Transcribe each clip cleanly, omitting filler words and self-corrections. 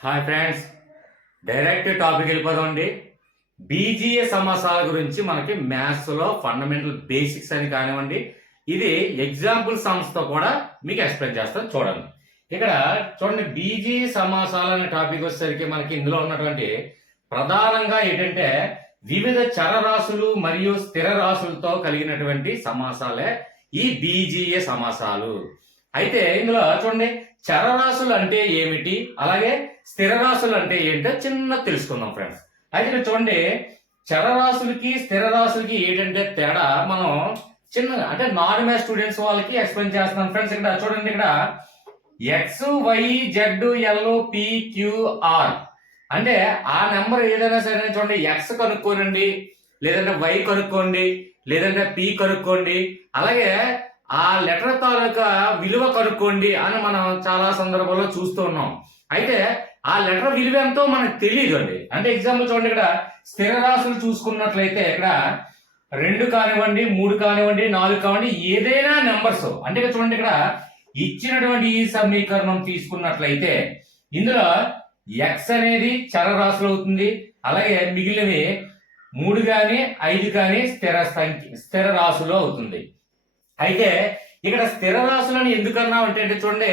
Hi friends, direct topic వెళ్ళిపోదామండి. బీజీఏ సమాసాల గురించి మనకి మ్యాథ్స్లో ఫండమెంటల్ బేసిక్స్ అని కానివ్వండి, ఇది ఎగ్జాంపుల్ సమ్స్తో కూడా మీకు ఎక్స్ప్లెయిన్ చేస్తాను. చూడండి, ఇక్కడ చూడండి, బీజీఏ సమాసాలు అనే టాపిక్ వచ్చేసరికి మనకి ఇందులో ఉన్నటువంటి ప్రధానంగా ఏంటంటే వివిధ చరరాశులు మరియు స్థిర రాశులతో కలిగినటువంటి సమాసాలే ఈ బీజీఏ సమాసాలు. అయితే ఇందులో చూడండి, చరరాశులు అంటే ఏమిటి, అలాగే స్థిర రాశులు అంటే ఏంటో చిన్న తెలుసుకుందాం ఫ్రెండ్స్. అయితే ఇక్కడ చూడండి, చరరాశులకి స్థిర రాశులకి ఏంటంటే తేడా మనం చిన్నగా అంటే నాన్ మ్యాథ్స్ స్టూడెంట్స్ వాళ్ళకి ఎక్స్ప్లెయిన్ చేస్తున్నాం ఫ్రెండ్స్. ఇక్కడ చూడండి, ఇక్కడ X Y Z L P Q R అంటే ఆ నెంబర్ ఏదైనా సరే చూడండి, ఎక్స్ కనుక్కోనండి, లేదంటే వై కనుక్కోండి, లేదంటే పి కనుక్కోండి, అలాగే ఆ లెటర్ తాలూకా విలువ కనుక్కోండి అని మనం చాలా సందర్భాల్లో చూస్తూ ఉన్నాం. అయితే ఆ లెటర్ విలువ ఎంతో మనకు తెలియదు అండి. అంటే ఎగ్జాంపుల్ చూడండి, ఇక్కడ స్థిర రాశులు చూసుకున్నట్లయితే ఇక్కడ 2 కానివ్వండి, 3 కానివ్వండి, 4 కానివ్వండి, ఏదైనా నెంబర్స్ అంటే ఇక్కడ చూడండి, ఇక్కడ ఇచ్చినటువంటి ఈ సమీకరణం తీసుకున్నట్లయితే ఇందులో ఎక్స్ అనేది చరరాశులు అవుతుంది, అలాగే మిగిలినవి 3 కానీ 5 కానీ స్థిర రాశులు అవుతుంది. అయితే ఇక్కడ స్థిర రాశులను ఎందుకన్నా అంటే చూడండి,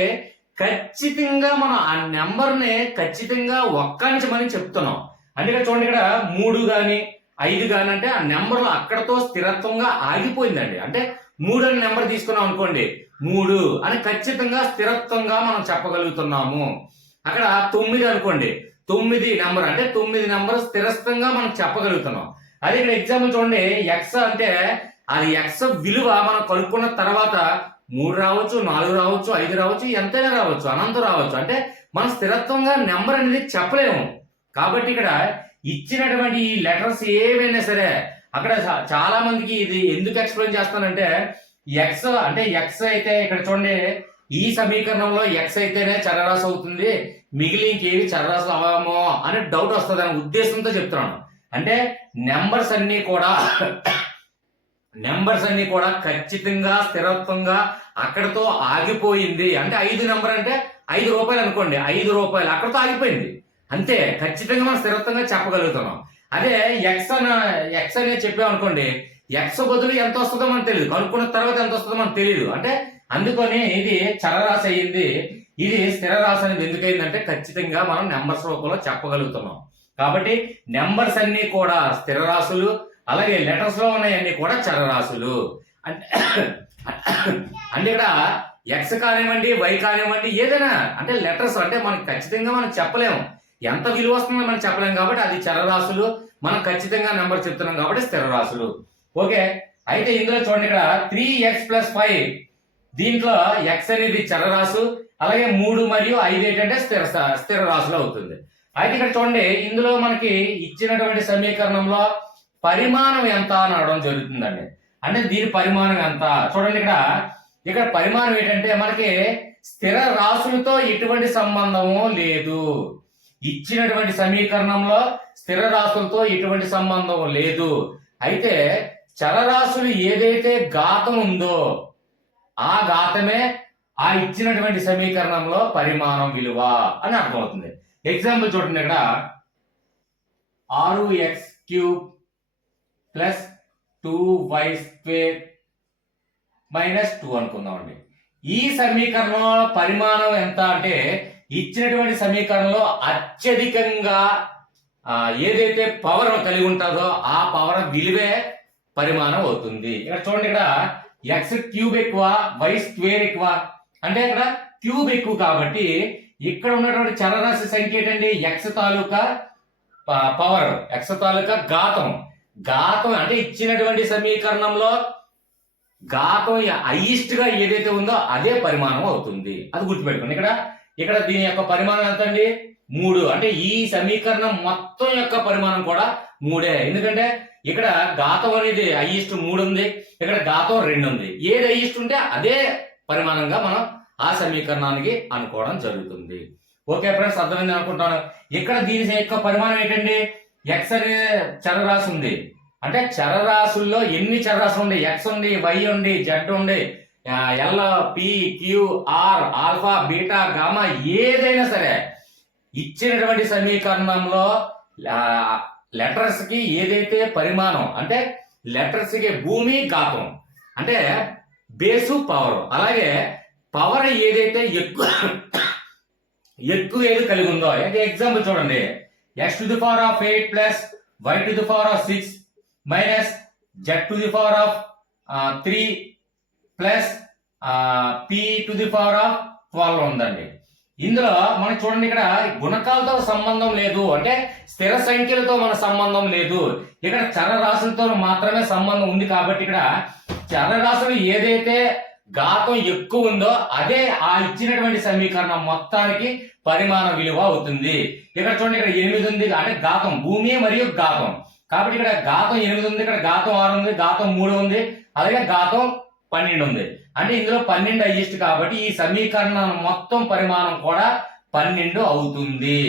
ఖచ్చితంగా మనం ఆ నెంబర్ని ఖచ్చితంగా ఒక్కంచమని చెప్తున్నాం. అంటే ఇక్కడ చూడండి, ఇక్కడ 3 కానీ 5 కానీ అంటే ఆ నెంబర్లు అక్కడతో స్థిరత్వంగా ఆగిపోయిందండి. అంటే 3 అనే నెంబర్ తీసుకున్నాం అనుకోండి, 3 అని ఖచ్చితంగా స్థిరత్వంగా మనం చెప్పగలుగుతున్నాము. అక్కడ 9 అనుకోండి, 9 నెంబర్ అంటే 9 నెంబర్ స్థిరత్వంగా మనం చెప్పగలుగుతున్నాం. అదే ఇక్కడ ఎగ్జాంపుల్ చూడండి, ఎక్స్ అంటే అది ఎక్స్ విలువ మనం కనుక్కున్న తర్వాత 3 రావచ్చు, 4 రావచ్చు, 5 రావచ్చు, ఎంతైనా రావచ్చు, అనంతం రావచ్చు. అంటే మనం స్థిరత్వంగా నెంబర్ అనేది చెప్పలేము. కాబట్టి ఇక్కడ ఇచ్చినటువంటి ఈ లెటర్స్ ఏవైనా సరే అక్కడ చాలా మందికి ఇది ఎందుకు ఎక్స్ప్లెయిన్ చేస్తానంటే, ఎక్స్ అంటే ఎక్స్ అయితే ఇక్కడ చూడండి, ఈ సమీకరణంలో ఎక్స్ అయితేనే చరరాశి అవుతుంది, మిగిలి ఇంకేవి చరరాశులు అవ్వమో అనే డౌట్ వస్తుంది అనే ఉద్దేశంతో చెప్తున్నాను. అంటే నెంబర్స్ అన్ని కూడా ఖచ్చితంగా స్థిరత్వంగా అక్కడతో ఆగిపోయింది. అంటే 5 నెంబర్ అంటే 5 రూపాయలు అనుకోండి, 5 రూపాయలు అక్కడతో ఆగిపోయింది అంతే. ఖచ్చితంగా మనం స్థిరత్వంగా చెప్పగలుగుతున్నాం. అదే ఎక్స్ అనేది చెప్పామనుకోండి, ఎక్స్ బదులు ఎంత వస్తుందో మనకు తెలియదు, కనుక్కున్న తర్వాత ఎంత వస్తుందో మనకు తెలియదు. అంటే అందుకని ఇది చరరాశి అయ్యింది, ఇది స్థిర రాశి అనేది ఎందుకైందంటే ఖచ్చితంగా మనం నెంబర్స్ రూపంలో చెప్పగలుగుతున్నాం. కాబట్టి నెంబర్స్ అన్ని కూడా స్థిర రాశులు, అలాగే లెటర్స్ లో ఉన్నాయన్నీ కూడా చరరాశులు. అంటే ఇక్కడ ఎక్స్ కానివ్వండి, వై కానివ్వండి, ఏదైనా అంటే లెటర్స్ అంటే మనకి ఖచ్చితంగా మనం చెప్పలేము, ఎంత విలువ వస్తుందో మనం చెప్పలేము. కాబట్టి అది చరరాశులు, మనం ఖచ్చితంగా నెంబర్ చెప్తున్నాం కాబట్టి స్థిర రాశులు. ఓకే, అయితే ఇందులో చూడండి, ఇక్కడ 3x+5 దీంట్లో ఎక్స్ అనేది చరరాశు, అలాగే 3 మరియు 5 ఏంటంటే స్థిర రాశులు అవుతుంది. అయితే ఇక్కడ చూడండి, ఇందులో మనకి ఇచ్చినటువంటి సమీకరణంలో పరిమాణం ఎంత అని అడగడం జరుగుతుందండి. అంటే దీని పరిమాణం ఎంత చూడండి, ఇక్కడ పరిమాణం ఏంటంటే మనకి స్థిర రాశులతో ఎటువంటి సంబంధము లేదు. ఇచ్చినటువంటి సమీకరణంలో స్థిర రాశులతో ఎటువంటి సంబంధం లేదు. అయితే చరరాశులు ఏదైతే ఘాతం ఉందో ఆ ఘాతమే ఆ ఇచ్చినటువంటి సమీకరణంలో పరిమాణం విలువ అని అర్థమవుతుంది. ఎగ్జాంపుల్ చూడండి, ఇక్కడ 6x³ + 2y² - 2 అనుకుందామండి. ఈ సమీకరణంలో పరిమాణం ఎంత అంటే ఇచ్చినటువంటి సమీకరణంలో అత్యధికంగా ఏదైతే పవర్ కలిగి ఉంటుందో ఆ పవర్ విలువే పరిమాణం అవుతుంది. ఇక్కడ చూడండి, ఇక్కడ x³ ఎక్కువ, y² ఎక్కువ. అంటే ఇక్కడ క్యూబ్ ఎక్కువ కాబట్టి ఇక్కడ ఉన్నటువంటి చరరాశి సంఖ్య ఏంటండి, x తాలూకా పవర్, x తాలూకా ఘాతం అంటే ఇచ్చినటువంటి సమీకరణంలో ఘాతం హైయెస్ట్ గా ఏదైతే ఉందో అదే పరిమాణం అవుతుంది. అది గుర్తుపెట్టుకోండి. ఇక్కడ దీని యొక్క పరిమాణం ఎంత అండి, 3. అంటే ఈ సమీకరణం మొత్తం యొక్క పరిమాణం కూడా 3. ఎందుకంటే ఇక్కడ ఘాతం అనేది హైయెస్ట్ 3 ఉంది, ఇక్కడ ఘాతం 2 ఉంది. ఏది హైయెస్ట్ ఉంటే అదే పరిమాణంగా మనం ఆ సమీకరణానికి అనుకోవడం జరుగుతుంది. ఓకే ఫ్రెండ్స్, అర్థమైంది అనుకుంటాను. ఇక్కడ దీని యొక్క పరిమాణం ఏంటండి, ఎక్స్ అనే చరరాశి ఉంది. అంటే చరరాశుల్లో ఎన్ని చరరాశులు ఉంది, ఎక్స్ ఉంది, వై ఉంది, జెడ్ ఉంది, L, P, Q, R, alpha, beta, gamma, ఏదైనా సరే ఇచ్చినటువంటి సమీకరణంలో లెటర్స్ కి ఏదైతే పరిమాణం అంటే లెటర్స్ కి భూమి ఘాతం అంటే బేసు పవర్, అలాగే పవర్ ఏదైతే ఎక్కువ ఏది కలిగి ఉందో, ఎగ్జాంపుల్ చూడండి, x⁸8 plus y⁴6 minus z⁴3 plus p⁴12 ఉందండి. ఇందులో మనకి చూడండి, ఇక్కడ గుణకాలతో సంబంధం లేదు, అంటే స్థిర సంఖ్యలతో మన సంబంధం లేదు, ఇక్కడ చరరాశులతో మాత్రమే సంబంధం ఉంది. కాబట్టి ఇక్కడ చరరాశులు ఏదైతే ఘాతం ఎక్కువ ఉందో అదే ఆ ఇచ్చినటువంటి సమీకరణం మొత్తానికి పరిమాణ విలువ అవుతుంది. ఇక్కడ చూడండి, ఇక్కడ 8 ఉంది, అంటే ఘాతం భూమి మరియు ఘాతం. కాబట్టి ఇక్కడ ఘాతం 8 ఉంది, ఇక్కడ ఘాతం 6 ఉంది, ఘాతం 3 ఉంది, అలాగే ఘాతం 12 ఉంది. అంటే ఇందులో 12 హైయెస్ట్ కాబట్టి ఈ సమీకరణం మొత్తం పరిమాణం కూడా 12 అవుతుంది.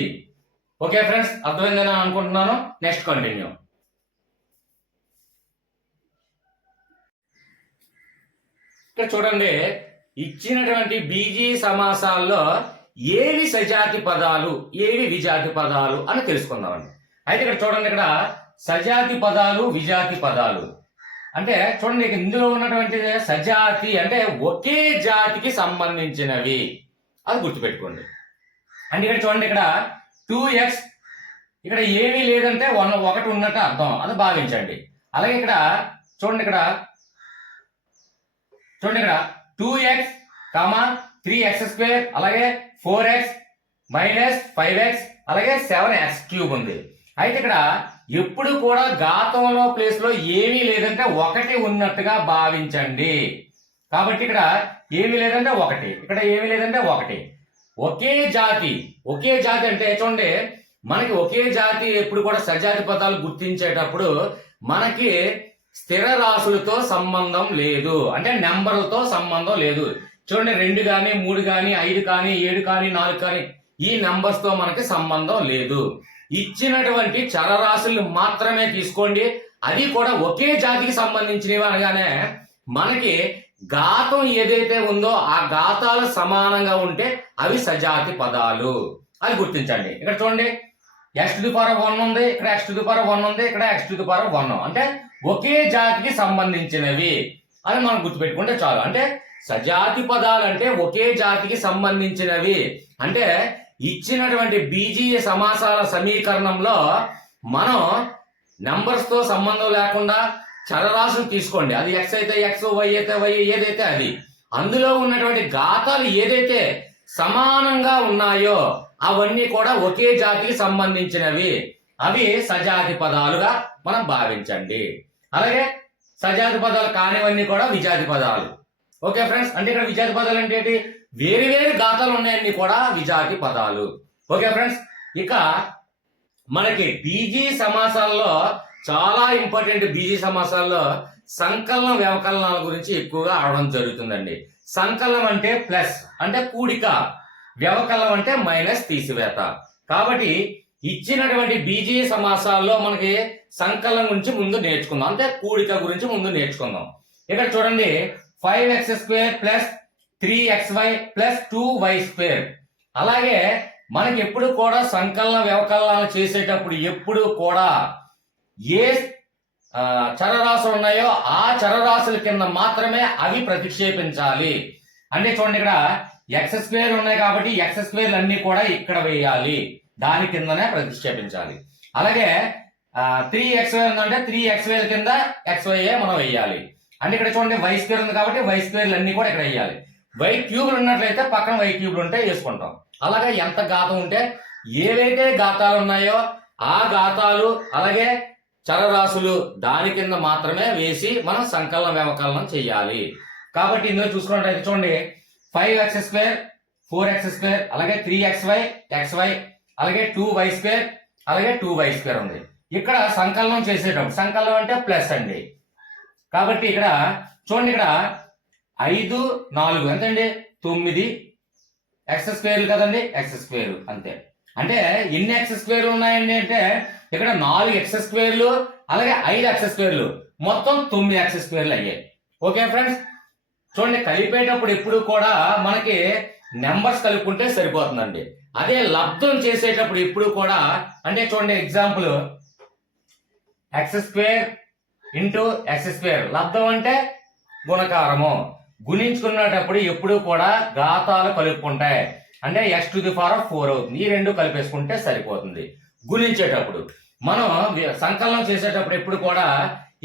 ఓకే ఫ్రెండ్స్, అర్థమైందని అనుకుంటున్నాను. Next continue. ఇక్కడ చూడండి, ఇచ్చినటువంటి బీజీ సమాసాల్లో ఏవి సజాతి పదాలు ఏవి విజాతి పదాలు అని తెలుసుకుందామండి. అయితే ఇక్కడ చూడండి, ఇక్కడ సజాతి పదాలు విజాతి పదాలు అంటే చూడండి, ఇందులో ఉన్నటువంటి సజాతి అంటే ఒకే జాతికి సంబంధించినవి, అది గుర్తుపెట్టుకోండి. అంటే ఇక్కడ చూడండి, ఇక్కడ 2x ఇక్కడ ఏమీ లేదంటే 1 ఉన్నట్టు అర్థం, అది భావించండి. అలాగే ఇక్కడ చూడండి, ఇక్కడ 2x 3x², అలాగే 4x మైనస్ 5x, అలాగే 7x³ ఉంది. అయితే ఇక్కడ ఎప్పుడు కూడా ఘాతంలో ప్లేస్ లో ఏమీ లేదంటే 1 ఉన్నట్టుగా భావించండి. కాబట్టి ఇక్కడ ఏమీ లేదంటే 1, ఇక్కడ ఏమీ లేదంటే 1. ఒకే జాతి అంటే చూడండి, మనకి ఒకే జాతి ఎప్పుడు కూడా సజాతి పదాలు గుర్తించేటప్పుడు మనకి స్థిర రాశులతో సంబంధం లేదు, అంటే నెంబర్లతో సంబంధం లేదు. చూడండి, 2 కానీ 3 కానీ 5 కానీ 7 కానీ 4 కానీ ఈ నెంబర్స్ తో మనకి సంబంధం లేదు. ఇచ్చినటువంటి చరరాశులు మాత్రమే తీసుకోండి, అది కూడా ఒకే జాతికి సంబంధించినవి అనగానే మనకి ఘాతం ఏదైతే ఉందో ఆ ఘాతాలు సమానంగా ఉంటే అవి సజాతి పదాలు, అది గుర్తించండి. ఇక్కడ చూడండి, x⁴1 ఉంది, ఇక్కడ x⁴1 ఉంది, ఇక్కడ x⁴1, అంటే ఒకే జాతికి సంబంధించినవి అని మనం గుర్తుపెట్టుకుంటే చాలు. అంటే సజాతి పదాలు అంటే ఒకే జాతికి సంబంధించినవి. అంటే ఇచ్చినటువంటి బీజీయ సమాసాల సమీకరణంలో మనం నంబర్స్ తో సంబంధం లేకుండా చరరాశులు తీసుకోండి, అది x అయితే x, y అయితే y, ఏదైతే అది, అందులో ఉన్నటువంటి ఘాతాలు ఏదైతే సమానంగా ఉన్నాయో అవన్నీ కూడా ఒకే జాతికి సంబంధించినవి, అవి సజాతి పదాలుగా మనం భావించండి. అలాగే సజాతి పదాలు కానివన్నీ కూడా విజాతి పదాలు. ఓకే ఫ్రెండ్స్, అంటే ఇక్కడ విజాతి పదాలు అంటే ఏంటి, వేరు వేరు ఘాతాలు ఉన్నాయన్నీ కూడా విజాతి పదాలు. ఓకే ఫ్రెండ్స్, ఇక మనకి బీజీ సమాసాల్లో చాలా ఇంపార్టెంట్, బీజీ సమాసాల్లో సంకలన వ్యవకలనాల గురించి ఎక్కువగా ఆడడం జరుగుతుందండి. సంకలనం అంటే ప్లస్ అంటే కూడిక, వ్యవకలనం అంటే మైనస్ తీసివేత. కాబట్టి ఇచ్చినటువంటి బీజీ సమాసాల్లో మనకి సంకలనం గురించి ముందు నేర్చుకుందాం, అంటే కూడిక గురించి ముందు నేర్చుకుందాం. ఇక్కడ చూడండి, 5x² plus 3xy plus 2y². అలాగే మనకి ఎప్పుడు కూడా సంకలన వ్యవకలనాలు చేసేటప్పుడు ఎప్పుడు కూడా ఏ చరరాశులు ఉన్నాయో ఆ చరరాశుల కింద మాత్రమే అవి ప్రతిక్షేపించాలి. అంటే చూడండి, ఇక్కడ x² ఉన్నాయి కాబట్టి x² అన్ని కూడా ఇక్కడ వేయాలి, దాని కిందనే ప్రతిక్షేపించాలి. అలాగే 3xy ఉందంటే 3xy కింద xy మనం వేయాలి. అంటే ఇక్కడ చూడండి, y² ఉంది కాబట్టి y² అన్ని కూడా ఇక్కడ వేయాలి. y³ ఉన్నట్లయితే పక్కన y³ ఉంటే వేసుకుంటాం. అలాగే ఎంత ఘాతం ఉంటే ఏవైతే ఘాతాలు ఉన్నాయో ఆ ఘాతాలు అలాగే చరరాశులు దాని కింద మాత్రమే వేసి మనం సంకలన వ్యవకలనం చేయాలి. కాబట్టి ఇందులో చూసుకున్నట్లయితే చూడండి, 5x², 4x², అలాగే 3xy, xy, అలాగే 2y², అలాగే 2y² ఉంది. ఇక్కడ సంకలనం చేసేటప్పుడు, సంకలనం అంటే ప్లస్ అండి. కాబట్టి ఇక్కడ చూడండి, ఇక్కడ 5 4 ఎంతండి, 9 x² కదండి, x² అంతే. అంటే ఎన్ని x² ఉన్నాయండి అంటే ఇక్కడ 4 x² అలాగే 5 x² మొత్తం 9 x² అయ్యాయి. ఓకే ఫ్రెండ్స్, చూడండి కలిపేటప్పుడు ఎప్పుడు కూడా మనకి నెంబర్స్ కలుపుకుంటే సరిపోతుందండి. అదే లబ్ధం చేసేటప్పుడు ఎప్పుడు కూడా అంటే చూడండి ఎగ్జాంపుల్ x² ఇంటూ x². లబ్ధం అంటే గుణకారము. గుణించుకునేటప్పుడు ఎప్పుడు కూడా ఘాతాలు కలుపుకుంటాయి. అంటే x⁴ అవుతుంది. ఈ రెండు కలిపేసుకుంటే సరిపోతుంది. గుణించేటప్పుడు మనం సంకలనం చేసేటప్పుడు ఎప్పుడు కూడా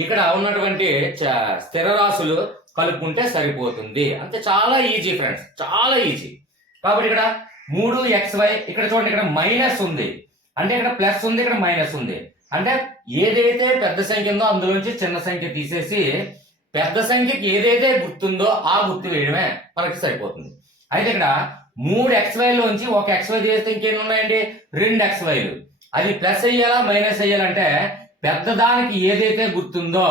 ఇక్కడ ఉన్నటువంటి స్థిర రాశులు కలుపుకుంటే సరిపోతుంది. అంటే చాలా ఈజీ ఫ్రెండ్స్, చాలా ఈజీ. కాబట్టి ఇక్కడ 3xy, ఇక్కడ చూడండి ఇక్కడ మైనస్ ఉంది, అంటే ఇక్కడ ప్లస్ ఉంది, ఇక్కడ మైనస్ ఉంది. అంటే ఏదైతే పెద్ద సంఖ్య ఉందో అందులోంచి చిన్న సంఖ్య తీసేసి పెద్ద సంఖ్యకి ఏదైతే గుర్తుందో ఆ గుర్తు వేయడమే మనకి సరిపోతుంది. అయితే ఇక్కడ 3xyలోంచి ఒక xy తీస్తే ఇంకేమి ఉన్నాయండి? 2xyలు. అది ప్లస్ అయ్యాలా మైనస్ అయ్యాలంటే పెద్దదానికి ఏదైతే గుర్తుందో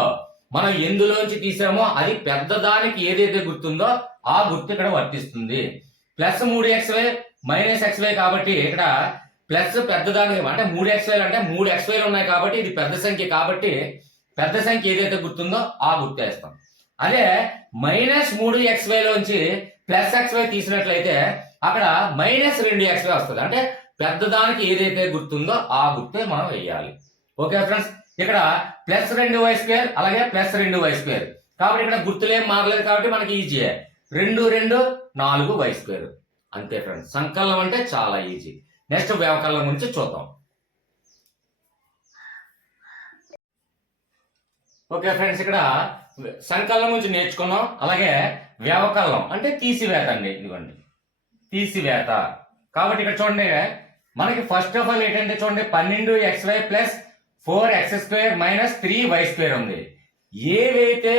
మనం ఎందులోంచి తీసామో అది పెద్దదానికి ఏదైతే గుర్తుందో ఆ గుర్తు ఇక్కడ వర్తిస్తుంది. ప్లస్ 3xy మైనస్ xy కాబట్టి ఇక్కడ ప్లస్ పెద్దదానికి అంటే 3xy అంటే 3xyలు ఉన్నాయి కాబట్టి ఇది పెద్ద సంఖ్య కాబట్టి పెద్ద సంఖ్య ఏదైతే గుర్తుందో ఆ గుర్తు వేస్తాం. అదే మైనస్ 3xyలోంచి ప్లస్ xy తీసినట్లయితే అక్కడ మైనస్ 2xy వస్తుంది. అంటే పెద్దదానికి ఏదైతే గుర్తుందో ఆ గుర్తే మనం వేయాలి. ఓకే ఫ్రెండ్స్, ఇక్కడ ప్లస్ 2y² అలాగే ప్లస్ 2y². కాబట్టి ఇక్కడ గుర్తులేం మారలేదు కాబట్టి మనకి ఈజీ. 2 2 4y². అంతే ఫ్రెండ్స్, సంకలనం అంటే చాలా ఈజీ. నెక్స్ట్ వ్యవకలనం గురించి చూద్దాం. ఓకే ఫ్రెండ్స్, ఇక్కడ సంకలనం గురించి నేర్చుకున్నాం. అలాగే వ్యవకలనం అంటే తీసివేత అండి. ఇదిగోండి తీసివేత. కాబట్టి ఇక్కడ చూడండి మనకి ఫస్ట్ ఆఫ్ ఆల్ ఏంటంటే చూడండి 12xy plus 4x² minus 3y² ఉంది. ఏవైతే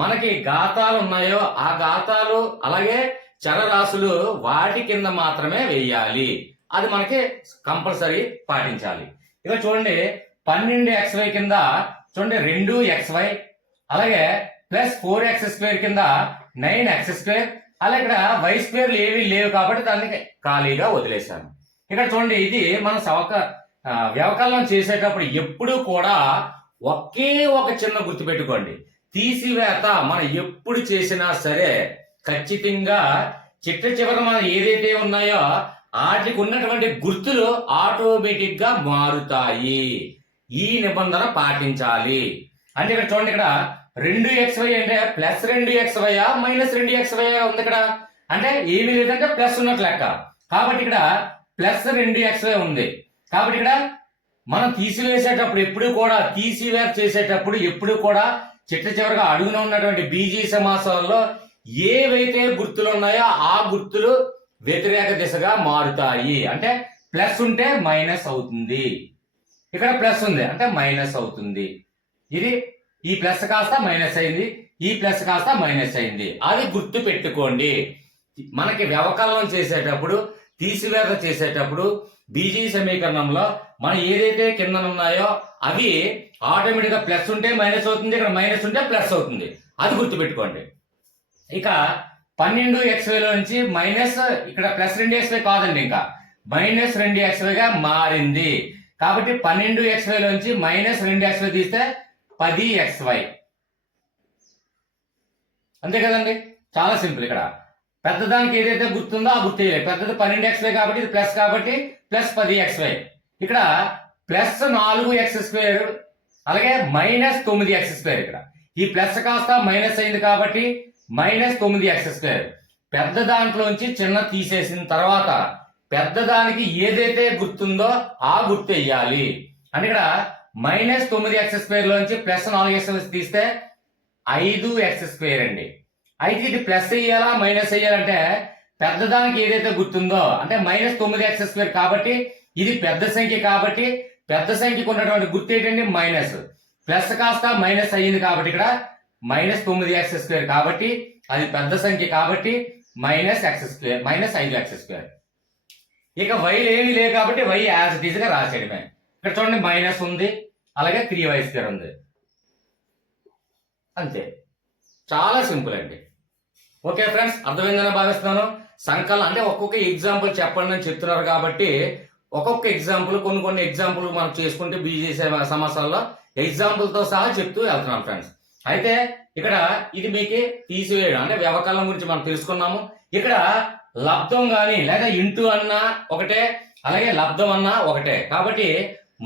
మనకి ఘాతాలు ఉన్నాయో ఆ ఘాతాలు అలాగే చరరాశులు వాటి కింద మాత్రమే వేయాలి. అది మనకి కంపల్సరీ పాటించాలి. ఇక చూడండి 12xy కింద చూడండి 2xy అలాగే ప్లస్ 4x² కింద 9x². అలాగే ఇక్కడ y² ఏవి లేవు కాబట్టి దాన్ని ఖాళీగా వదిలేశాను. ఇక్కడ చూడండి ఇది మనం వ్యవకలనం చేసేటప్పుడు ఎప్పుడు కూడా ఒకే ఒక చిన్న గుర్తు పెట్టుకోండి. తీసివేత మనం ఎప్పుడు చేసినా సరే ఖచ్చితంగా చిట్ట చివర మనం ఏదైతే ఉన్నాయో వాటికి ఉన్నటువంటి గుర్తులు ఆటోమేటిక్ గా మారుతాయి. ఈ నిబంధన పాటించాలి. అంటే ఇక్కడ చూడండి ఇక్కడ 2xy అంటే ప్లస్ 2xy మైనస్ 2xy ఉంది ఇక్కడ. అంటే ఏమీ లేదంటే ప్లస్ ఉన్నట్లు లెక్క. కాబట్టి ఇక్కడ ప్లస్ 2xy ఉంది. కాబట్టి ఇక్కడ మనం తీసివేసేటప్పుడు ఎప్పుడు కూడా తీసివేత చేసేటప్పుడు ఎప్పుడు కూడా చిట్ట చివరిగా అడుగున ఉన్నటువంటి బీజీ సమాసాలలో ఏవైతే గుర్తులు ఉన్నాయో ఆ గుర్తులు వ్యతిరేక దిశగా మారుతాయి. అంటే ప్లస్ ఉంటే మైనస్ అవుతుంది, ఇక్కడ ప్లస్ ఉంది అంటే మైనస్ అవుతుంది. ఇది ఈ ప్లస్ కాస్త మైనస్ అయింది, ఈ ప్లస్ కాస్త మైనస్ అయింది. అది గుర్తు పెట్టుకోండి. మనకి వ్యవకలనం చేసేటప్పుడు తీసివేత చేసేటప్పుడు బీజీ సమీకరణంలో మనం ఏదైతే కింద ఉన్నాయో అవి ఆటోమేటిక్ గా ప్లస్ ఉంటే మైనస్ అవుతుంది, ఇక్కడ మైనస్ ఉంటే ప్లస్ అవుతుంది. అది గుర్తుపెట్టుకోండి. ఇక 12xy నుంచి మైనస్ ఇక్కడ ప్లస్ 2xy కాదండి, ఇంకా మైనస్ 2xy గా మారింది. కాబట్టి 12xy నుంచి మైనస్ 2xy తీస్తే 10xy. అంతే కదండి, చాలా సింపుల్. ఇక్కడ పెద్దదానికి ఏదైతే గుర్తుందో ఆ గుర్తు వేయాలి. పెద్దది 12xy కాబట్టి ఇది ప్లస్ కాబట్టి ప్లస్ 10xy. ఇక్కడ ప్లస్ 4x² అలాగే మైనస్ 9x². ఇక్కడ ఈ ప్లస్ కాస్త మైనస్ అయింది కాబట్టి మైనస్ 9x². పెద్ద దాంట్లోంచి చిన్న తీసేసిన తర్వాత పెద్దదానికి ఏదైతే గుర్తుందో ఆ గుర్తు వేయాలి. అంటే ఇక్కడ మైనస్ 9x² లోంచి ప్లస్ 4x తీస్తే 5x² అండి. అయితే ఇది ప్లస్ అయ్యాలా మైనస్ అయ్యాలంటే పెద్దదానికి ఏదైతే గుర్తుందో అంటే మైనస్ 9x² కాబట్టి ఇది పెద్ద సంఖ్య కాబట్టి పెద్ద సంఖ్యకు ఉన్నటువంటి గుర్తు ఏంటండి మైనస్. ప్లస్ కాస్త మైనస్ అయ్యింది కాబట్టి ఇక్కడ మైనస్ 9x² కాబట్టి అది పెద్ద సంఖ్య కాబట్టి మైనస్ x², మైనస్ 5x². ఇక y ఏమీ లేదు కాబట్టి y యాజ్ ఇట్ ఈజ్ గా రాసేయడమే. ఇక్కడ చూడండి మైనస్ ఉంది అలాగే 3y² ఉంది. అంతే, చాలా సింపుల్ అండి. ఓకే ఫ్రెండ్స్, అర్థమైందని భావిస్తున్నాను. సంకలనం అంటే ఒక్కొక్క ఎగ్జాంపుల్ చెప్పండి అని చెప్తున్నారు కాబట్టి ఒక్కొక్క ఎగ్జాంపుల్ కొన్ని ఎగ్జాంపుల్ మనం చేసుకుంటే బీజీ సమాసాల్లో ఎగ్జాంపుల్ తో సహా చెప్తూ వెళ్తున్నాం ఫ్రెండ్స్. అయితే ఇక్కడ ఇది మీకు తీసివేయడం అంటే వ్యవకలనం గురించి మనం తెలుసుకున్నాము. ఇక్కడ లబ్ధం కానీ లేదా ఇంటూ అన్నా ఒకటే, అలాగే లబ్ధం అన్నా ఒకటే. కాబట్టి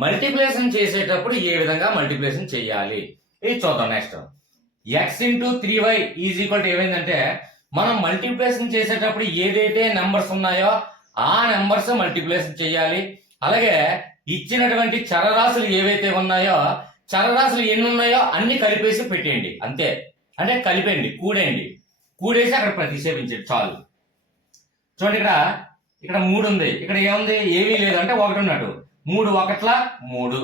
మల్టిప్లికేషన్ చేసేటప్పుడు ఏ విధంగా మల్టిప్లికేషన్ చేయాలి ఇది చూద్దాం. Next X into 3y is equal to ఏమైందంటే, మనం మల్టిప్లికేషన్ చేసేటప్పుడు ఏదైతే నెంబర్స్ ఉన్నాయో ఆ నెంబర్స్ మల్టిప్లికేషన్ చేయాలి. అలాగే ఇచ్చినటువంటి చరరాశులు ఏవైతే ఉన్నాయో చరరాశులు ఎన్ని ఉన్నాయో అన్ని కలిపేసి పెట్టేయండి అంతే. అంటే కలిపేయండి, కూడేసి అక్కడ ప్రతిక్షేపించండి చాలు. చూడండి ఇక్కడ 3 ఉంది, ఇక్కడ ఏముంది ఏమీ లేదు అంటే 1 ఉన్నట్టు. 3 1ల 3.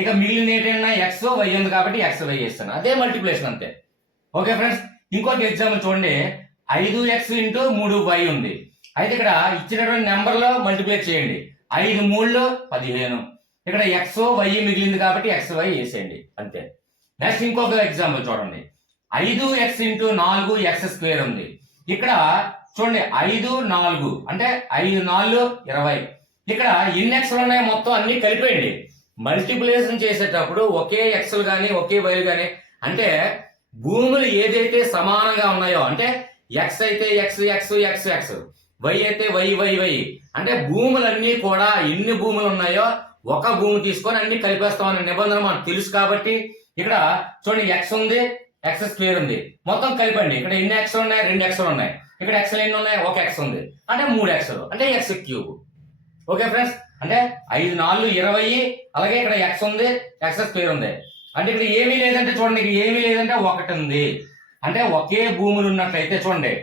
ఇక మిగిలిన ఏంటన్నా ఎక్స్ వై ఉంది కాబట్టి ఎక్స్ వై చేస్తాను, అదే మల్టిప్లికేషన్ అంతే. ఓకే ఫ్రెండ్స్, ఇంకొక ఎగ్జాంపుల్ చూడండి. 5x ఇంటూ 3y ఉంది. అయితే ఇక్కడ ఇచ్చినటువంటి నెంబర్లో మల్టిప్లై చేయండి. 5 3 15. ఇక్కడ ఎక్స్ వై మిగిలింది కాబట్టి ఎక్స్ వై వేసేయండి అంతే. నెక్స్ట్ ఇంకొక ఎగ్జాంపుల్ చూడండి. 5x ఇంటూ 4x² ఉంది. ఇక్కడ చూడండి 5 4 అంటే 5 4 20. ఇక్కడ ఎన్ని ఎక్స్లు ఉన్నాయి మొత్తం అన్ని కలిపేయండి. మల్టిప్లికేషన్ చేసేటప్పుడు ఒకే ఎక్స్లు కానీ ఒకే వైలు కానీ, అంటే భూములు ఏదైతే సమానంగా ఉన్నాయో, అంటే ఎక్స్ అయితే X X X X, Y అయితే వై వై వై, అంటే భూములన్నీ కూడా ఎన్ని భూములు ఉన్నాయో ఒక భూమి తీసుకొని అన్ని కలిపేస్తామనే నిబంధన మనకు తెలుసు. కాబట్టి ఇక్కడ చూడండి ఎక్స్ ఉంది, x² ఉంది, మొత్తం కలిపండి. ఇక్కడ ఎన్ని ఎక్స్లు ఉన్నాయి? 2 ఎక్స్లు ఉన్నాయి. ఇక్కడ ఎక్స్లు ఎన్ని ఉన్నాయి? 1 ఎక్స్ ఉంది, అంటే 3 ఎక్స్లు, అంటే x³. ఓకే ఫ్రెండ్స్, అంటే 5 4 20. అలాగే ఇక్కడ ఎక్స్ ఉంది, x² ఉంది. అంటే ఇక్కడ ఏమీ లేదంటే చూడండి, ఇక్కడ ఏమీ లేదంటే 1 ఉంది. అంటే ఒకే భూములు ఉన్నట్లయితే చూడండి,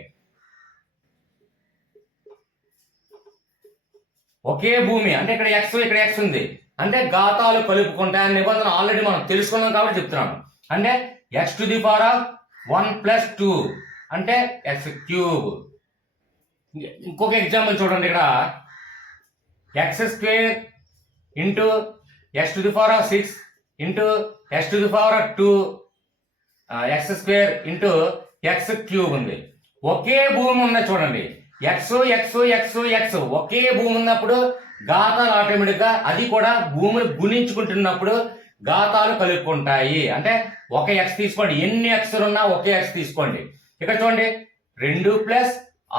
ఒకే భూమి అంటే ఇక్కడ ఎక్స్ ఇక్కడ ఎక్స్ ఉంది, అంటే ఘాతాలు కలుపుకుంటాయని నిబంధన ఆల్రెడీ మనం తెలుసుకున్నాం కాబట్టి చెప్తున్నాను. అంటే x⁴ 1 + 2 అంటే x³ ఇంకొక ఎగ్జాంపుల్ చూడండి. ఇక్కడ x² into x⁴ 6 into x⁴2 x² into x³ ఉంది. ఒకే భూమి ఉన్న చూడండి, ఎక్స్ ఎక్స్ ఎక్స్ ఎక్స్ ఒకే భూమి ఉన్నప్పుడు ఘాతాలు ఆటోమేటిక్ గా, అది కూడా భూములు గుణించుకుంటున్నప్పుడు ఘాతాలు కలుపుకుంటాయి. అంటే ఒక ఎక్స్ తీసుకోండి, ఎన్ని ఎక్స్లు ఉన్నా ఒకే ఎక్స్ తీసుకోండి. ఇక్కడ చూడండి 2 +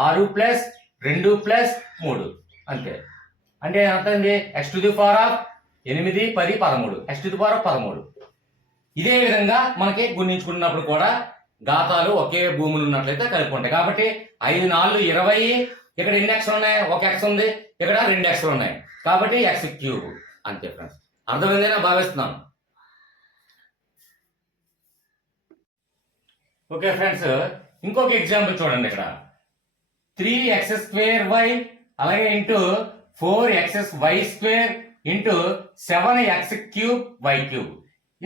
6 + 2 + 3 అంతే. అంటే ఎంత అయింది? x⁴ 8 10 13 x⁴ 13. ఇదే విధంగా మనకి గుణించుకున్నప్పుడు కూడా ఘాతాలు ఒకే భూములు ఉన్నట్లయితే కలుపుకుంటాయి. కాబట్టి 5 4 20. ఇక్కడ ఎన్ని ఎక్స్లు ఉన్నాయి? 1 ఎక్స్ ఉంది, ఇక్కడ 2 ఎక్స్లు ఉన్నాయి కాబట్టి x³ అంతే ఫ్రెండ్స్. అర్థమైందేనా భావిస్తున్నాను. ఓకే ఫ్రెండ్స్, ఇంకొక ఎగ్జాంపుల్ చూడండి. ఇక్కడ 3x² అలాగే into 4xy² into 7x³ y³.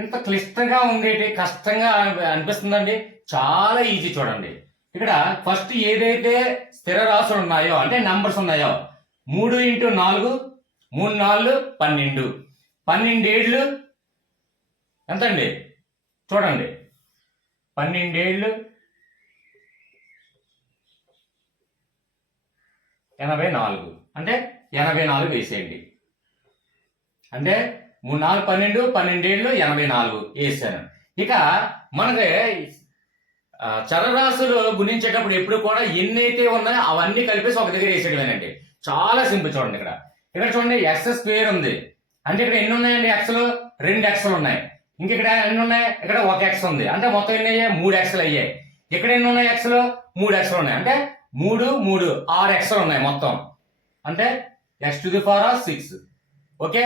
ఇంత క్లిష్టంగా ఉండేటి కష్టంగా అనిపిస్తుందండి? చాలా ఈజీ చూడండి. ఇక్కడ ఫస్ట్ ఏదైతే స్థిర రాశులు ఉన్నాయో అంటే నంబర్స్ ఉన్నాయో 3 × 4 3 4 12. 12 ఏళ్ళు ఎంతండి? చూడండి 12 ఏళ్ళు 84 అంటే 84 వేసేయండి. అంటే 3 4 12 12 ఏళ్ళు 84 వేసాను. ఇక మనకి చరరాశులు గుణించేటప్పుడు ఎప్పుడు కూడా ఎన్నైతే ఉన్నాయో అవన్నీ కలిపేసి ఒక దగ్గర వేసేయడమేనండి. చాలా సింపుల్. చూడండి ఇక్కడ చూడండి x² ఉంది. అంటే ఇక్కడ ఎన్ని ఉన్నాయండి? ఎక్స్లు 2 ఎక్స్లు ఉన్నాయి. ఇంక ఇక్కడ ఎన్ని ఉన్నాయి? ఇక్కడ 1 ఎక్స్ ఉంది, అంటే మొత్తం ఎన్ని అయ్యాయి? 3 ఎక్స్లు అయ్యాయి. ఇక్కడ ఎన్ని ఉన్నాయి? ఎక్స్లు 3 ఎక్స్లు ఉన్నాయి, అంటే 3 3 6 ఎక్స్లు ఉన్నాయి మొత్తం, అంటే x⁴ 6. ఓకే,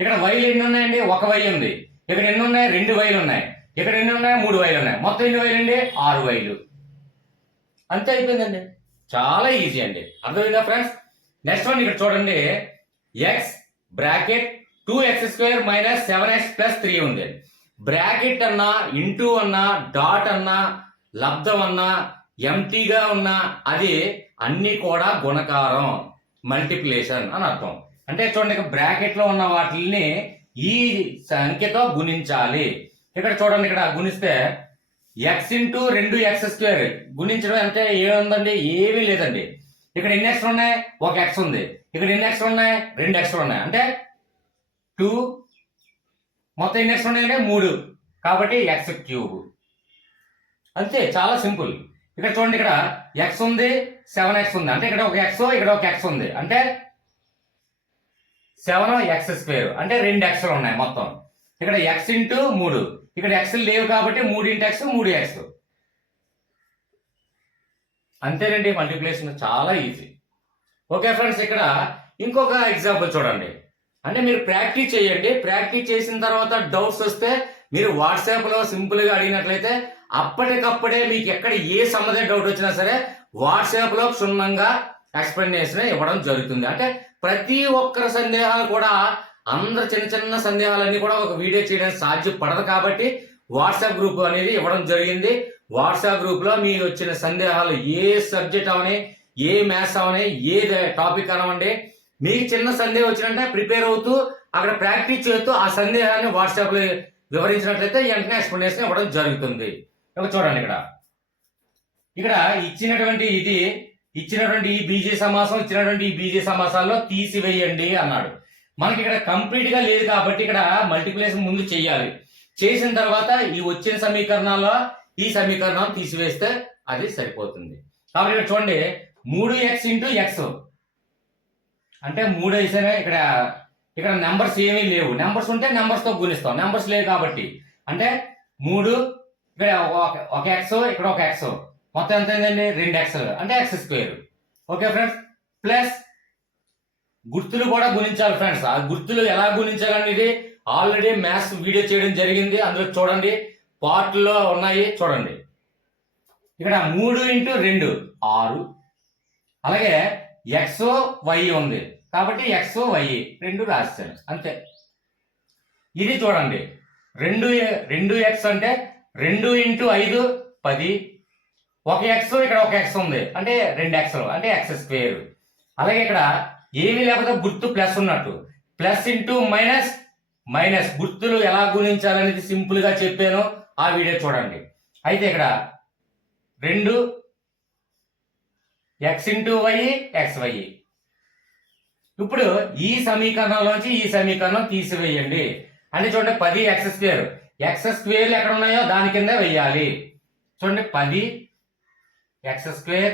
ఇక్కడ వైలు ఎన్ని ఉన్నాయండి? 1 వై ఉంది. ఇక్కడ ఎన్ని ఉన్నాయి? 2 వైలు ఉన్నాయి. ఇక్కడ ఎన్ని ఉన్నాయి? 3 వైలు ఉన్నాయి. మొత్తం ఎన్ని వైలు అండి? 6 వైలు. అంతే, అయిపోయిందండి. చాలా ఈజీ అండి. అర్థమైందా ఫ్రెండ్స్? నెక్స్ట్ వన్ ఇక్కడ చూడండి. ఎక్స్ బ్రాకెట్ 2x² - 7x + 3 ఉంది. బ్రాకెట్ అన్నా, ఇంటూ అన్నా, డాట్ అన్నా, లబ్ధం అన్నా, ఎంటీగా ఉన్నా అది అన్ని కూడా గుణకారం, మల్టిప్లికేషన్ అని అర్థం. అంటే చూడండి, బ్రాకెట్ లో ఉన్న వాటిని ఈ సంఖ్యతో గుణించాలి. ఇక్కడ చూడండి, ఇక్కడ గుణిస్తే x × 2x² గుణించడం అంటే ఏముందండి? ఏమీ లేదండి. ఇక్కడ ఎన్ని ఎక్స్లు ఉన్నాయి? 1 ఎక్స్ ఉంది. ఇక్కడ ఎన్ని ఎక్స్లు ఉన్నాయి? 2 ఎక్స్లు ఉన్నాయి, అంటే 2. మొత్తం ఎన్ని ఎక్స్లు ఉన్నాయంటే 3, కాబట్టి x³ అంతే. చాలా సింపుల్. ఇక్కడ చూడండి, ఇక్కడ ఎక్స్ ఉంది, 7x ఉంది. అంటే ఇక్కడ ఒక ఎక్స్, ఇక్కడ ఒక ఎక్స్ ఉంది. అంటే 7x², అంటే 2 ఎక్స్లు ఉన్నాయి మొత్తం. ఇక్కడ ఎక్స్ ఇంటూ 3, ఇక్కడ ఎక్స్లు లేవు కాబట్టి 3 x 3x. అంతేనండి, మల్టిప్లికేషన్ చాలా ఈజీ. ఓకే ఫ్రెండ్స్, ఇక్కడ ఇంకొక ఎగ్జాంపుల్ చూడండి. అంటే మీరు ప్రాక్టీస్ చేయండి. ప్రాక్టీస్ చేసిన తర్వాత డౌట్స్ వస్తే మీరు వాట్సాప్లో సింపుల్గా అడిగినట్లయితే అప్పటికప్పుడే మీకు ఎక్కడ ఏ సంబంధ డౌట్ వచ్చినా సరే వాట్సాప్లో క్షుణ్ణంగా ఎక్స్ప్లెనేషన్ ఇవ్వడం జరుగుతుంది. అంటే ప్రతి ఒక్కరి సందేహాలు కూడా, అందరు చిన్న చిన్న సందేహాలన్నీ కూడా ఒక వీడియో చేయడానికి సాధ్యపడదు కాబట్టి వాట్సాప్ గ్రూప్ అనేది ఇవ్వడం జరిగింది. వాట్సాప్ గ్రూప్ లో మీకు వచ్చిన సందేహాలు ఏ సబ్జెక్ట్ అవని, ఏ మ్యాథ్స్ అవని, ఏ టాపిక్ అనవండి, మీకు చిన్న సందేహం వచ్చినంటే ప్రిపేర్ అవుతూ అక్కడ ప్రాక్టీస్ చేస్తూ ఆ సందేహాన్ని వాట్సాప్ లో వివరించినట్లయితే వెంటనే ఎక్స్ప్లెనేషన్ ఇవ్వడం జరుగుతుంది. చూడండి, ఇక్కడ ఇచ్చినటువంటి ఈ బీజీ సమాసం, ఇచ్చినటువంటి ఈ బీజీ సమాసాల్లో తీసివేయండి అన్నాడు. మనకి ఇక్కడ కంప్లీట్ గా లేదు కాబట్టి ఇక్కడ మల్టిప్లికేషన్ ముందు చేయాలి. చేసిన తర్వాత ఈ వచ్చిన సమీకరణాల్లో ఈ సమీకరణం తీసివేస్తే అది సరిపోతుంది. కాబట్టి ఇక్కడ చూడండి, 3x ఇంటూ ఎక్స్ అంటే 3 వేసానే. ఇక్కడ నెంబర్స్ ఏమీ లేవు. నెంబర్స్ ఉంటే నెంబర్స్ తో గుణిస్తాం, నెంబర్స్ లేవు కాబట్టి అంటే 3, ఇక్కడ ఒక ఎక్స్, ఇక్కడ ఒక ఎక్స్, మొత్తం ఎంత అయిందండి? 2x, అంటే x². ఓకే ఫ్రెండ్స్, ప్లస్ గుర్తులు కూడా గుణించాలి ఫ్రెండ్స్. ఆ గుర్తులు ఎలా గుణించాలనేది ఆల్రెడీ మ్యాథ్స్ వీడియో చేయడం జరిగింది. అందులో చూడండి, పార్ట్ లో ఉన్నాయి చూడండి. ఇక్కడ 3 ఇంటూ 2 6, అలాగే ఎక్స్ వై ఉంది కాబట్టి ఎక్స్ వై 2 రాశాను అంతే. ఇది చూడండి, 2x అంటే 2 ఇంటూ 5 10, ఒక ఎక్స్, ఇక్కడ ఒక ఎక్స్ ఉంది అంటే 2x, అంటే x². అలాగే ఇక్కడ ఏమీ లేకపోతే గుర్తు ప్లస్ ఉన్నట్టు, ప్లస్ ఇంటూ మైనస్ మైనస్, గుర్తులు ఎలా గుణించాలనేది సింపుల్ గా చెప్పాను, ఆ వీడియో చూడండి. అయితే ఇక్కడ 2x ఇంటూ వై xy. ఇప్పుడు ఈ సమీకరణంలోంచి ఈ సమీకరణం తీసివేయండి. అంటే చూడండి, 10x², x² ఎక్కడ ఉన్నాయో దాని కింద వెయ్యాలి. చూడండి, 10x²,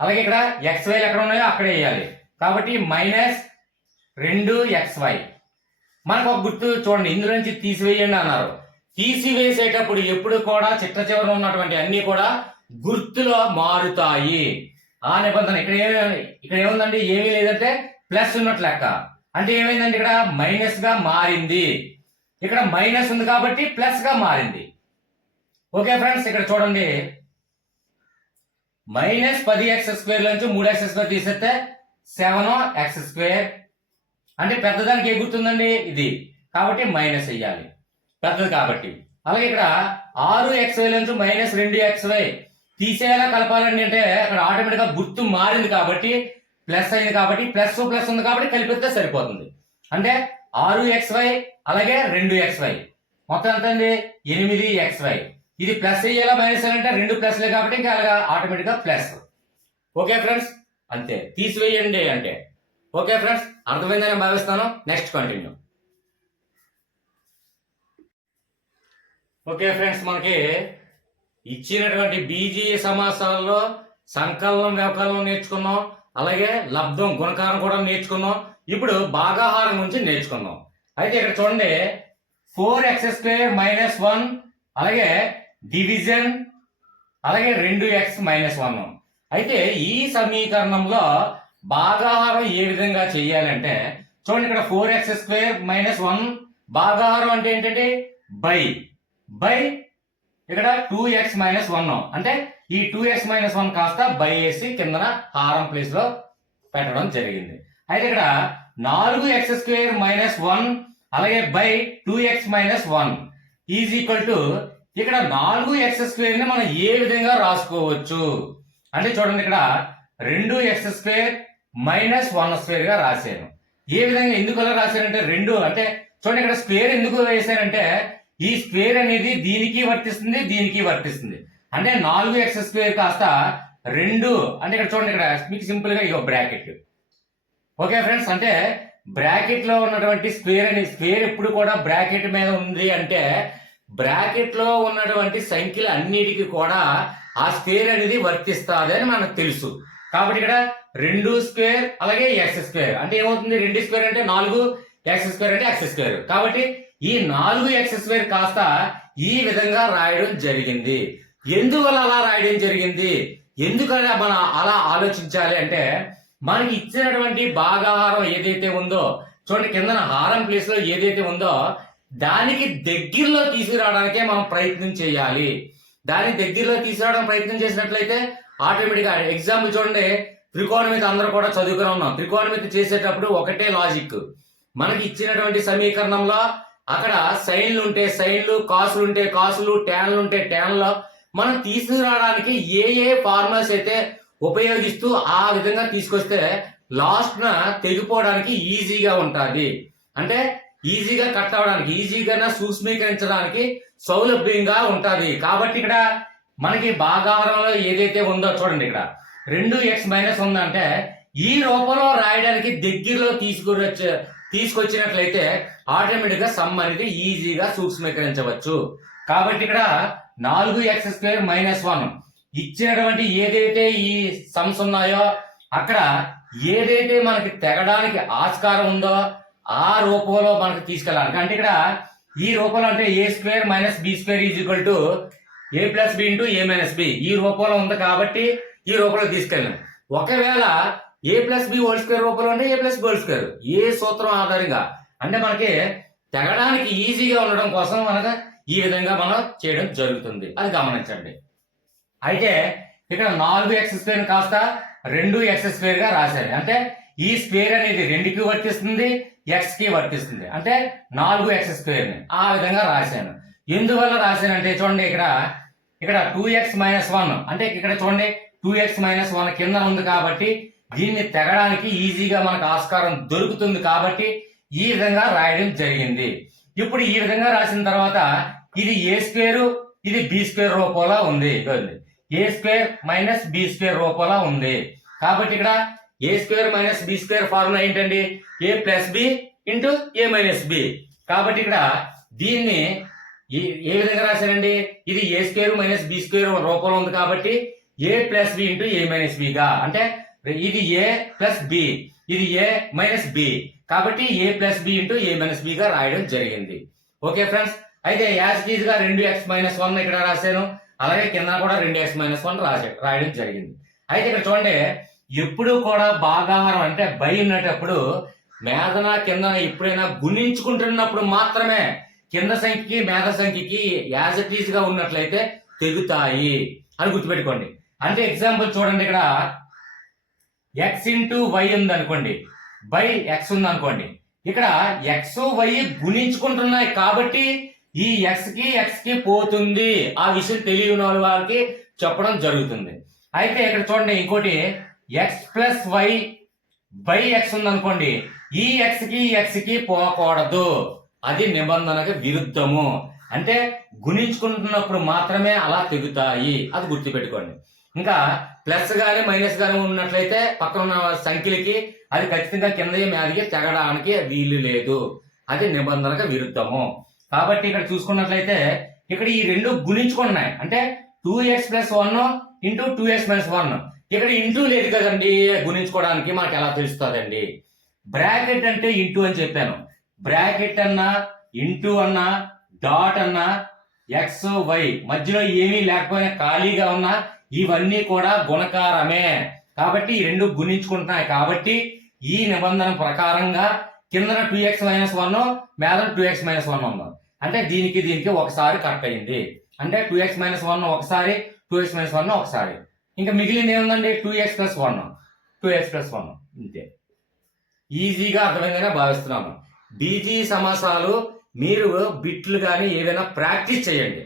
అలాగే ఇక్కడ xy ఎక్కడ ఉన్నాయో అక్కడే వేయాలి. కాబట్టి -2xy. మనకు ఒక గుర్తు చూడండి, ఇందులో నుంచి తీసివేయండి అన్నారు. తీసివేసేటప్పుడు ఎప్పుడు కూడా చిట్ట చివరన ఉన్నటువంటి అన్ని కూడా గుర్తులో మారుతాయి. ఆ నిబంధన ఇక్కడ ఏముందండి? ఏమీ లేదంటే ప్లస్ ఉన్నట్లు లెక్క. అంటే ఏమైందండి? ఇక్కడ మైనస్ గా మారింది. ఇక్కడ మైనస్ ఉంది కాబట్టి ప్లస్ గా మారింది. ఓకే ఫ్రెండ్స్, ఇక్కడ చూడండి, -10x² నుంచి 3x² తీసేస్తే 7x². అంటే పెద్దదానికి ఏ గుర్తుందండి? ఇది, కాబట్టి మైనస్ వేయాలి పెద్దది కాబట్టి. అలాగే ఇక్కడ 6xy నుంచి -2xy తీసేలా కలపాలండి. అంటే అక్కడ ఆటోమేటిక్ గా గుర్తు మారింది కాబట్టి, ప్లస్ అయింది కాబట్టి, ప్లస్ ప్లస్ ఉంది కాబట్టి కలిపితే సరిపోతుంది. అంటే 6xy అలాగే 2xy మొత్తం ఎంత అండి? 8xy. ఇది ప్లస్ అయ్యేలా మైనస్ అంటే 2 ప్లస్లే కాబట్టి ఇంకా అలాగా ఆటోమేటిక్ గా ప్లస్. ఓకే ఫ్రెండ్స్, అంతే, తీసివేయండి అంటే. ఓకే ఫ్రెండ్స్, అర్థమైందని భావిస్తాను. Next continue. ఓకే ఫ్రెండ్స్, మనకి ఇచ్చినటువంటి బీజీయ సమాసాలలో సంకలనం వ్యవకలనం నేర్చుకున్నాం, అలాగే లబ్ధం గుణకారం కూడా నేర్చుకున్నాం. ఇప్పుడు భాగాహారం నుంచి నేర్చుకున్నాం. అయితే ఇక్కడ చూడండి, 4x² - 1, అలాగే డివిజన్, అలాగే 2x - 1. అయితే ఈ సమీకరణంలో భాగాహారం ఏ విధంగా చేయాలంటే చూడండి, ఇక్కడ 4x² - 1 భాగాహారం అంటే ఏంటంటే బై ఇక్కడ 2x - 1, అంటే ఈ 2x - 1 కాస్త బై వేసి కిందన హారం ప్లేస్ లో పెట్టడం జరిగింది. అయితే ఇక్కడ 4x² - 1 అలాగే by 2x - 1 is equal to, ఇక్కడ 4x² ని మనం ఏ విధంగా రాసుకోవచ్చు అంటే చూడండి, ఇక్కడ 2x² - 1² గా రాశాను. ఏ విధంగా ఎందుకు అలా రాశానంటే 2 అంటే చూడండి, ఇక్కడ స్క్వేర్ ఎందుకు వేశానంటే ఈ స్క్వేర్ అనేది దీనికి వర్తిస్తుంది, దీనికి వర్తిస్తుంది. అంటే 4x² కాస్త 2, అంటే ఇక్కడ చూడండి, ఇక్కడ మీకు సింపుల్ గా ఇగో బ్రాకెట్. ఓకే ఫ్రెండ్స్, అంటే బ్రాకెట్ లో ఉన్నటువంటి స్క్వేర్ ఎప్పుడు కూడా బ్రాకెట్ మీద ఉంది అంటే బ్రాకెట్ లో ఉన్నటువంటి సంఖ్యలు అన్నిటికీ కూడా ఆ స్క్వేర్ అనేది వర్తిస్తుంది అని మనకు తెలుసు. కాబట్టి ఇక్కడ 2 స్క్వేర్ అలాగే ఎక్స్ స్క్వేర్ అంటే ఏమవుతుంది, 2 స్క్వేర్ అంటే 4, ఎక్స్ స్క్వేర్ అంటే ఎక్స్ స్క్వేర్. కాబట్టి ఈ 4 ఎక్స్ స్క్వేర్ కాస్త ఈ విధంగా రాయడం జరిగింది. ఎందువల్ల అలా రాయడం జరిగింది, ఎందుకని మనం అలా ఆలోచించాలి అంటే, మనకి ఇచ్చినటువంటి భాగాహారం ఏదైతే ఉందో చూడండి, కింద హారం ప్లేస్ లో ఏదైతే ఉందో దానికి దగ్గరలో తీసుకురావడానికే మనం ప్రయత్నం చేయాలి. దానికి దగ్గరలో తీసుకురావడం ప్రయత్నం చేసినట్లయితే ఆటోమేటిక్ గా ఎగ్జాంపుల్ చూడండి, త్రికోణమితి అందరూ కూడా చదువుకుని ఉన్నాం. త్రికోణమితి చేసేటప్పుడు ఒకటే లాజిక్, మనకి ఇచ్చినటువంటి సమీకరణంలో అక్కడ సైన్లు ఉంటే సైన్లు, కాసులు ఉంటే కాసులు, ట్యాన్లు ఉంటే ట్యాన్లో మనం తీసుకురావడానికి ఏ ఏ ఫార్ములాస్ అయితే ఉపయోగిస్తూ ఆ విధంగా తీసుకొస్తే లాస్ట్ న తెగిపోవడానికి ఈజీగా ఉంటుంది. అంటే ఈజీగా కట్ అవడానికి, ఈజీగా సూక్ష్మీకరించడానికి సౌలభ్యంగా ఉంటది. కాబట్టి ఇక్కడ మనకి భాగాహారంలో ఏదైతే ఉందో చూడండి, ఇక్కడ 2x- ఉందంటే ఈ రూపంలో రాయడానికి దగ్గరలో తీసుకొచ్చినట్లయితే ఆటోమేటిక్ గా సమ్ అనేది ఈజీగా సూక్ష్మీకరించవచ్చు. కాబట్టి ఇక్కడ 4x² - 1 ఇచ్చినటువంటి ఏదైతే ఈ సమ్స్ ఉన్నాయో అక్కడ ఏదైతే మనకి తెగడానికి ఆస్కారం ఉందో ఆ రూపంలో మనకి తీసుకెళ్ళాలి. అంటే ఇక్కడ ఈ రూపంలో అంటే a² - b² = a + b × a - b ఈ రూపంలో ఉంది కాబట్టి ఈ రూపంలో తీసుకెళ్ళాం. ఒకవేళ a + b² రూపంలో అంటే a + b², ఏ సూత్రం ఆధారంగా అంటే మనకి తెగడానికి ఈజీగా ఉండడం కోసం మనకు ఈ విధంగా మనం చేయడం జరుగుతుంది, అది గమనించండి. అయితే ఇక్కడ 4x² కాస్త 2x² గా రాశారు. అంటే ఈ స్క్వేర్ అనేది 2కి వర్తిస్తుంది, x కి వర్తిస్తుంది. అంటే 4x² ని ఆ విధంగా రాశాను. ఎందువల్ల రాశానంటే చూడండి, ఇక్కడ 2x - 1 అంటే ఇక్కడ చూడండి 2x - 1 కింద ఉంది కాబట్టి దీన్ని తెగడానికి ఈజీగా మనకు ఆస్కారం దొరుకుతుంది. కాబట్టి ఈ విధంగా రాయడం జరిగింది. ఇప్పుడు ఈ విధంగా రాసిన తర్వాత ఇది a², ఇది b² రూపంలో ఉంది. a² - b² రూపంలో ఉంది. కాబట్టి ఇక్కడ a² - b² ఫార్ములా ఏంటండి, a + b × a - b. కాబట్టి ఇక్కడ దీన్ని ఏ విధంగా రాశారండి, ఇది a² - b² రూపంలో ఉంది కాబట్టి a + b × a - b గా, అంటే ఇది a + b, ఇది a - b కాబట్టి a + b × a - b గా రాయడం జరిగింది. ఓకే ఫ్రెండ్స్, అయితే యాజ్ ఇట్ ఈజ్ గా 2x - 1 ఇక్కడ రాశాను, అలాగే కింద కూడా 2x - 1 రాయడం జరిగింది. అయితే ఇక్కడ చూడండి, ఎప్పుడు కూడా భాగాహారం అంటే బై ఉన్నప్పుడు మేధన కింద ఎప్పుడైనా గుణించుకుంటున్నప్పుడు మాత్రమే కింద సంఖ్యకి మేధ సంఖ్యకి యాజ్ ఇట్ ఈజ్ గా ఉన్నట్లయితే తెగుతాయి అని గుర్తుపెట్టుకోండి. అంటే ఎగ్జాంపుల్ చూడండి, ఇక్కడ x × y ఉంది అనుకోండి, బై x ఉంది అనుకోండి. ఇక్కడ x, y గుణించుకుంటున్నాయి కాబట్టి ఈ x కి పోతుంది. ఆ విషయం తెలియని వాళ్ళకి చెప్పడం జరుగుతుంది. అయితే ఇక్కడ చూడండి ఇంకోటి, x + y బై x ఉంది అనుకోండి, ఈ x కి పోకూడదు, అది నిబంధనకు విరుద్ధము. అంటే గుణించుకుంటున్నప్పుడు మాత్రమే అలా తెగుతాయి, అది గుర్తుపెట్టుకోండి. ఇంకా ప్లస్ గానీ మైనస్ గానీ ఉన్నట్లయితే పక్కన ఉన్న సంఖ్యలకి అది ఖచ్చితంగా కింద మీదకి తెగడానికి వీలు లేదు, అది నిబంధనకు విరుద్ధము. కాబట్టి ఇక్కడ చూసుకున్నట్లయితే ఇక్కడ ఈ రెండు గుణించుకున్నాయి. అంటే 2x + 1 × 2x - 1 ఇక్కడ ఇంటూ లేదు కదండి, గుణించుకోవడానికి మనకి ఎలా తెలుస్తుందండి. బ్రాకెట్ అంటే ఇంటూ అని చెప్పాను. బ్రాకెట్ అన్నా, ఇంటూ అన్నా, డాట్ అన్నా, x, y మధ్యలో ఏమీ లేకపోయినా ఖాళీగా ఉన్నా ఇవన్నీ కూడా గుణకారమే. కాబట్టి ఈ రెండు గుణించుకుంటున్నాయి. కాబట్టి ఈ నిబంధన ప్రకారంగా కిందన 2x - 1 మీద 2x - 1 ఉంది. అంటే దీనికి ఒకసారి కట్ అయింది. అంటే 2x - 1 ఒకసారి, 2x - 1 ఒకసారి. ఇంకా మిగిలింది ఏముందండి, 2x + 1, 2x + 1 ఇంతే. ఈజీగా అర్థమైందనే భావిస్తున్నాను. బీజీ సమాసాలు మీరు బిట్లు కానీ ఏదైనా ప్రాక్టీస్ చేయండి.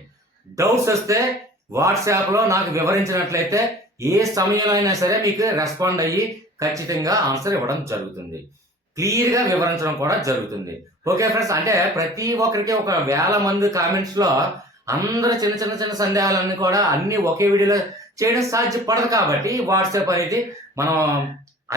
డౌట్స్ వస్తే వాట్సాప్ లో నాకు వివరించినట్లయితే ఏ సమయంలో అయినా సరే మీకు రెస్పాండ్ అయ్యి ఖచ్చితంగా ఆన్సర్ ఇవ్వడం జరుగుతుంది. క్లియర్ గా వివరించడం కూడా జరుగుతుంది. ఓకే ఫ్రెండ్స్, అంటే ప్రతి ఒక్కరికి 1,000 మంది కామెంట్స్ లో అందరూ చిన్న సందేహాలన్నీ కూడా అన్ని ఒకే వీడియోలో చేయడం సాధ్యపడదు. కాబట్టి వాట్సాప్ అనేది మనం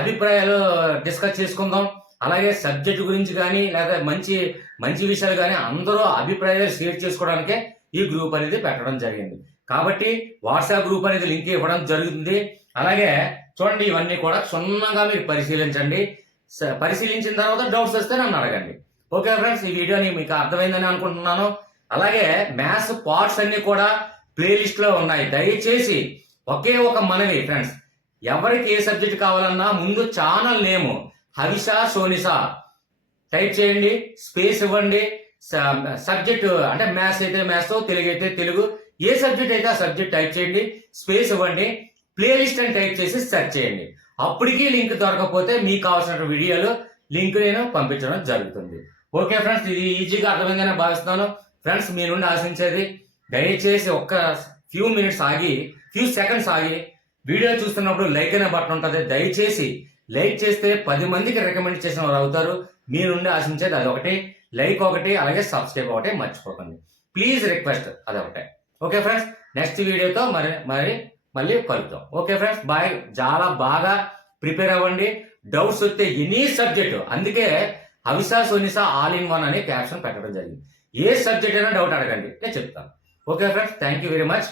అభిప్రాయాలు డిస్కస్ చేసుకుందాం. అలాగే సబ్జెక్ట్ గురించి కానీ లేదా మంచి విషయాలు కానీ అందరూ అభిప్రాయాలు షేర్ చేసుకోవడానికే ఈ గ్రూప్ అనేది పెట్టడం జరిగింది. కాబట్టి వాట్సాప్ గ్రూప్ అనేది లింక్ ఇవ్వడం జరుగుతుంది. అలాగే చూడండి, ఇవన్నీ కూడా క్షుణ్ణంగా మీరు పరిశీలించండి. పరిశీలించిన తర్వాత డౌట్స్ వస్తే నన్ను అడగండి. ఓకే ఫ్రెండ్స్, ఈ వీడియోని మీకు అర్థమైందని అనుకుంటున్నాను. అలాగే మ్యాథ్స్ పార్ట్స్ అన్ని కూడా ప్లేలిస్ట్ లో ఉన్నాయి. దయచేసి ఒకే ఒక మనవి ఫ్రెండ్స్, ఎవరికి ఏ సబ్జెక్ట్ కావాలన్నా ముందు ఛానల్ నేమ్ హవిషా సోనిసా టైప్ చేయండి, స్పేస్ ఇవ్వండి. సబ్జెక్ట్ అంటే మ్యాథ్స్ అయితే మ్యాథ్స్, తెలుగు అయితే తెలుగు, ఏ సబ్జెక్ట్ అయితే ఆ సబ్జెక్ట్ టైప్ చేయండి, స్పేస్ ఇవ్వండి, ప్లేలిస్ట్ అని టైప్ చేసి సెర్చ్ చేయండి. అప్పటికి లింక్ దొరకకపోతే మీకు కావాల్సిన వీడియోలు లింక్ నేను పంపించడం జరుగుతుంది. ఓకే ఫ్రెండ్స్, ఇది ఈజీగా అర్థమైందని భావిస్తున్నాను. ఫ్రెండ్స్, మీ నుండి ఆశించేది దయచేసి ఒక్క ఫ్యూ సెకండ్స్ ఆగి వీడియో చూస్తున్నప్పుడు లైక్ అనే బటన్ ఉంటుంది. దయచేసి లైక్ చేస్తే 10 మందికి రికమెండ్ చేసిన వారు అవుతారు. మీ నుండి ఆశించేది అదొకటి, లైక్ ఒకటి, అలాగే సబ్స్క్రైబ్ ఒకటి మర్చిపోకండి. ప్లీజ్ రిక్వెస్ట్ అదొకటే. ఓకే ఫ్రెండ్స్, నెక్స్ట్ వీడియోతో మళ్ళీ కలుద్దాం. Okay friends, bye. చాలా బాగా ప్రిపేర్ అవ్వండి. డౌట్స్ వస్తే ఎనీ సబ్జెక్ట్, అందుకే Havisha Sonisa all in one అనే క్యాప్షన్ పెట్టడం జరిగింది. ఏ సబ్జెక్ట్ అయినా డౌట్ అడగండి, నేను చెప్తాను. Okay friends, thank you very much.